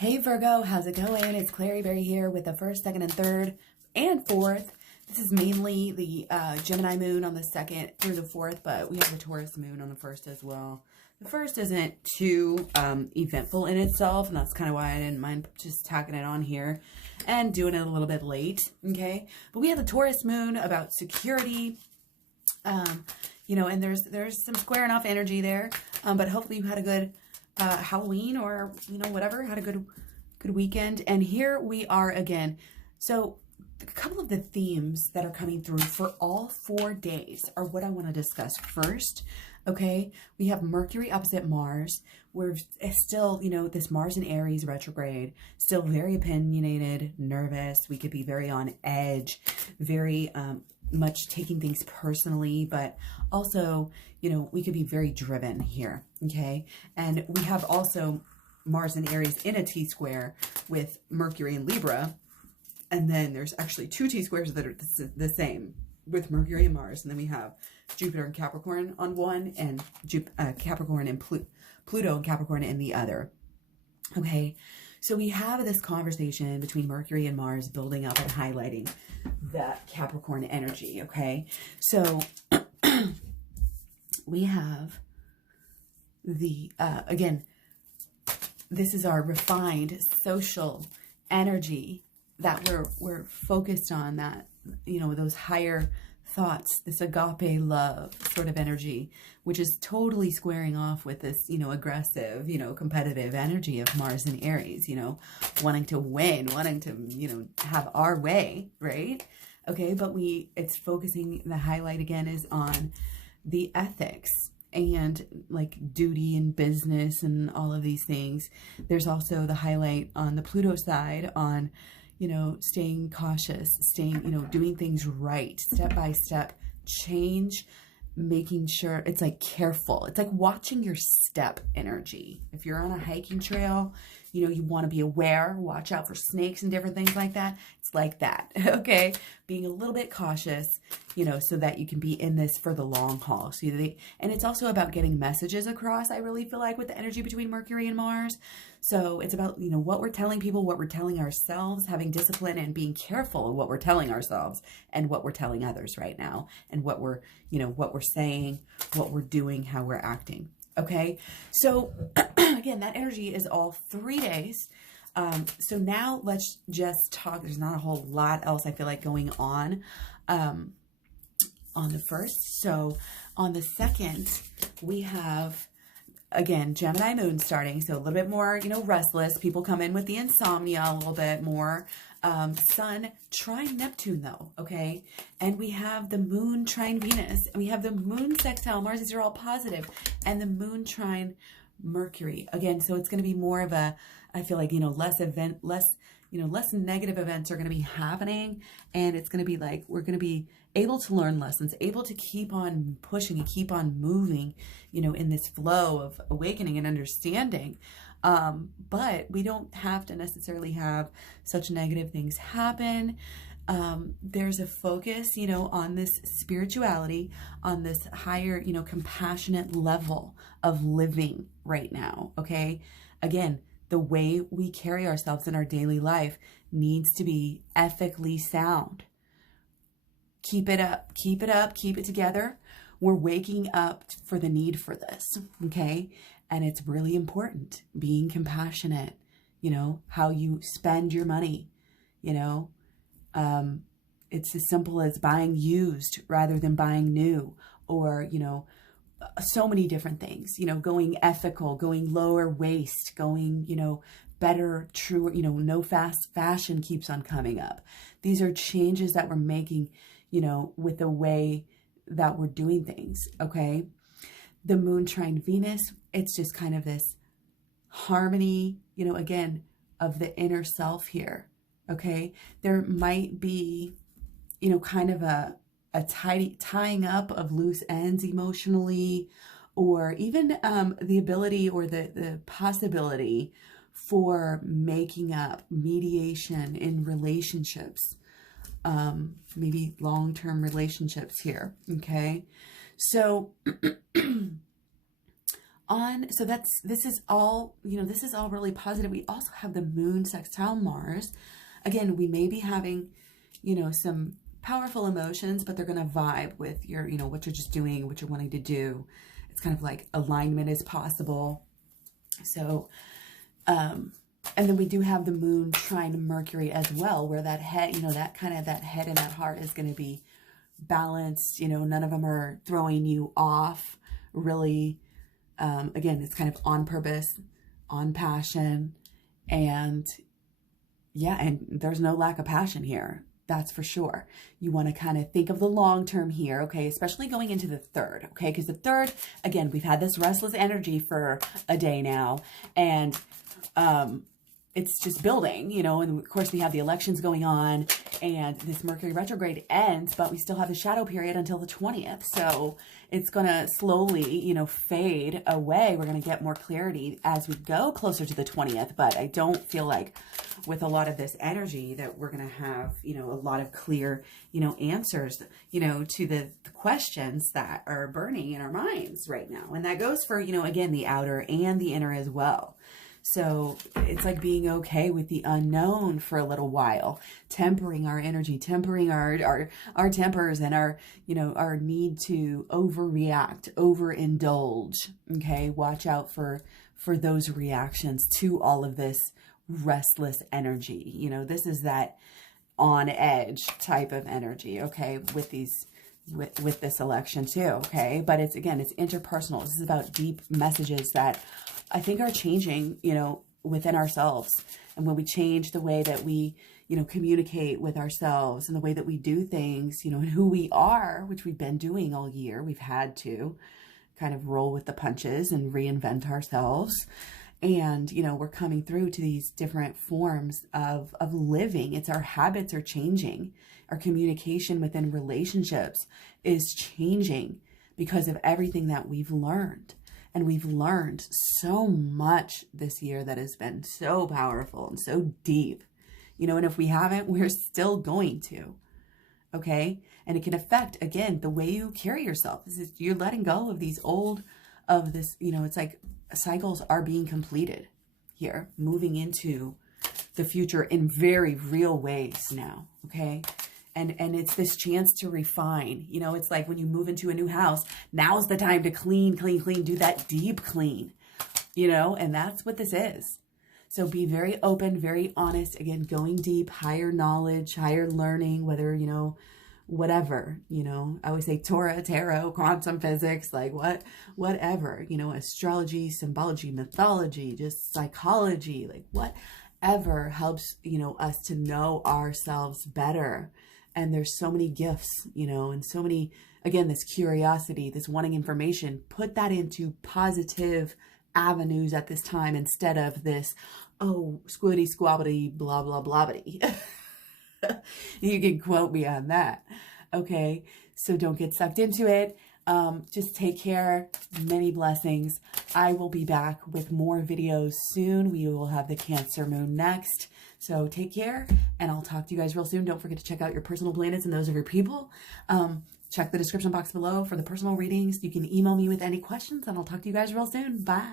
Hey Virgo, how's it going? It's KlaireeBerry here with the first, second, and third, and fourth. This is mainly the Gemini moon on the second through the fourth, but we have the Taurus moon on the first as well. The first isn't too eventful in itself, and that's kind of why I didn't mind just tacking it on here and doing it a little bit late, okay? But we have the Taurus moon about security, you know, and there's some squaring off energy there, but hopefully you had a good Halloween or, you know, whatever, had a good weekend. And here we are again. So a couple of the themes that are coming through for all 4 days are what I want to discuss first. Okay, we have Mercury opposite Mars. We're still, you know, this Mars in Aries retrograde, still very opinionated, nervous. We could be very on edge, very much taking things personally, but also, you know, we could be very driven here, okay? And we have also Mars and Aries in a T-square with Mercury and Libra, and then there's actually 2 T-squares that are the same with Mercury and Mars, and then we have Jupiter and Capricorn on one, and Capricorn and Pluto and Capricorn in the other, okay? So we have this conversation between Mercury and Mars building up and highlighting that Capricorn energy, okay? So we have the, again, this is our refined social energy that we're focused on, that, you know, those higher thoughts, this agape love sort of energy, which is totally squaring off with this, you know, aggressive, you know, competitive energy of Mars and Aries, you know, wanting to win, wanting to, you know, have our way, right? Okay, but it's focusing, the highlight again is on the ethics and like duty and business and all of these things. There's also the highlight on the Pluto side on, you know, staying cautious, staying, you know, doing things right, step by step, change, making sure it's like careful. It's like watching your step energy. If you're on a hiking trail, you know, you want to be aware, watch out for snakes and different things like that. It's like that, okay? Being a little bit cautious, you know, so that you can be in this for the long haul. So and it's also about getting messages across, I really feel like, with the energy between Mercury and Mars. So it's about, you know, what we're telling people, what we're telling ourselves, having discipline and being careful of what we're telling ourselves and what we're telling others right now, and what we're, you know, what we're saying, what we're doing, how we're acting. Okay, so again, that energy is all 3 days. So now let's just talk. There's not a whole lot else I feel like going on the first. So on the second, we have, again, Gemini moon starting. So a little bit more, you know, restless. People come in with the insomnia a little bit more. Sun trine Neptune though, okay? And we have the moon trine Venus, and we have the moon sextile Mars. These are all positive. And the moon trine Mercury. Again, so it's going to be more of a, I feel like, you know, less negative events are going to be happening. And it's going to be like, we're going to be able to learn lessons, able to keep on pushing and keep on moving, you know, in this flow of awakening and understanding. But we don't have to necessarily have such negative things happen. There's a focus, you know, on this spirituality, on this higher, you know, compassionate level of living right now. Okay. Again, the way we carry ourselves in our daily life needs to be ethically sound. Keep it up, keep it up, keep it together. We're waking up for the need for this. Okay. And it's really important being compassionate, you know, how you spend your money, you know. It's as simple as buying used rather than buying new, or, you know, so many different things, you know, going ethical, going lower waste, going, you know, better, truer, you know, no fast fashion keeps on coming up. These are changes that we're making, you know, with the way that we're doing things, okay? The moon trine Venus, it's just kind of this harmony, you know, again, of the inner self here, okay? There might be, you know, kind of a tying up of loose ends emotionally, or even the ability or the possibility for making up, mediation in relationships, maybe long-term relationships here, okay? So So this is all, this is all really positive. We also have the moon sextile Mars. Again, we may be having, some powerful emotions, but they're going to vibe with your, what you're just doing, what you're wanting to do. It's kind of like alignment is possible. So, and then we do have the moon trine Mercury as well, where that head, that head and that heart is going to be balanced. None of them are throwing you off, really. Again, it's kind of on purpose, on passion, and yeah, and there's no lack of passion here. That's for sure. You want to kind of think of the long term here, okay? Especially going into the third, okay? Because the third, again, we've had this restless energy for a day now, and it's just building, and of course we have the elections going on, and this Mercury retrograde ends, but we still have the shadow period until the 20th. So it's going to slowly, fade away. We're going to get more clarity as we go closer to the 20th, but I don't feel like with a lot of this energy that we're going to have, a lot of clear, answers, to the questions that are burning in our minds right now. And that goes for, again, the outer and the inner as well. So it's like being okay with the unknown for a little while, tempering our energy, tempering our tempers and our, our need to overreact, overindulge. Okay. Watch out for those reactions to all of this restless energy. This is that on edge type of energy. Okay. With this election too. Okay. But it's interpersonal. This is about deep messages that I think are changing, within ourselves. And when we change the way that we, communicate with ourselves and the way that we do things, and who we are, which we've been doing all year, we've had to kind of roll with the punches and reinvent ourselves. And, we're coming through to these different forms of living. It's our habits are changing. Our communication within relationships is changing because of everything that we've learned. And we've learned so much this year that has been so powerful and so deep, and if we haven't, we're still going to, okay? And it can affect, again, the way you carry yourself. You're letting go of this, it's like cycles are being completed here, moving into the future in very real ways now, okay? And it's this chance to refine. It's like when you move into a new house, now's the time to clean, do that deep clean, and that's what this is. So be very open, very honest, again, going deep, higher knowledge, higher learning, whether, whatever, I always say Torah, tarot, quantum physics, like whatever, astrology, symbology, mythology, just psychology, like whatever helps, us to know ourselves better. And there's so many gifts, and so many, again, this curiosity, this wanting information, put that into positive avenues at this time instead of this, squiddy squabbity, blah, blah, blah. You can quote me on that. Okay. So don't get sucked into it. Just take care. Many blessings. I will be back with more videos soon. We will have the Cancer moon next. So take care, and I'll talk to you guys real soon. Don't forget to check out your personal planets and those of your people. Check the description box below for the personal readings. You can email me with any questions, and I'll talk to you guys real soon. Bye.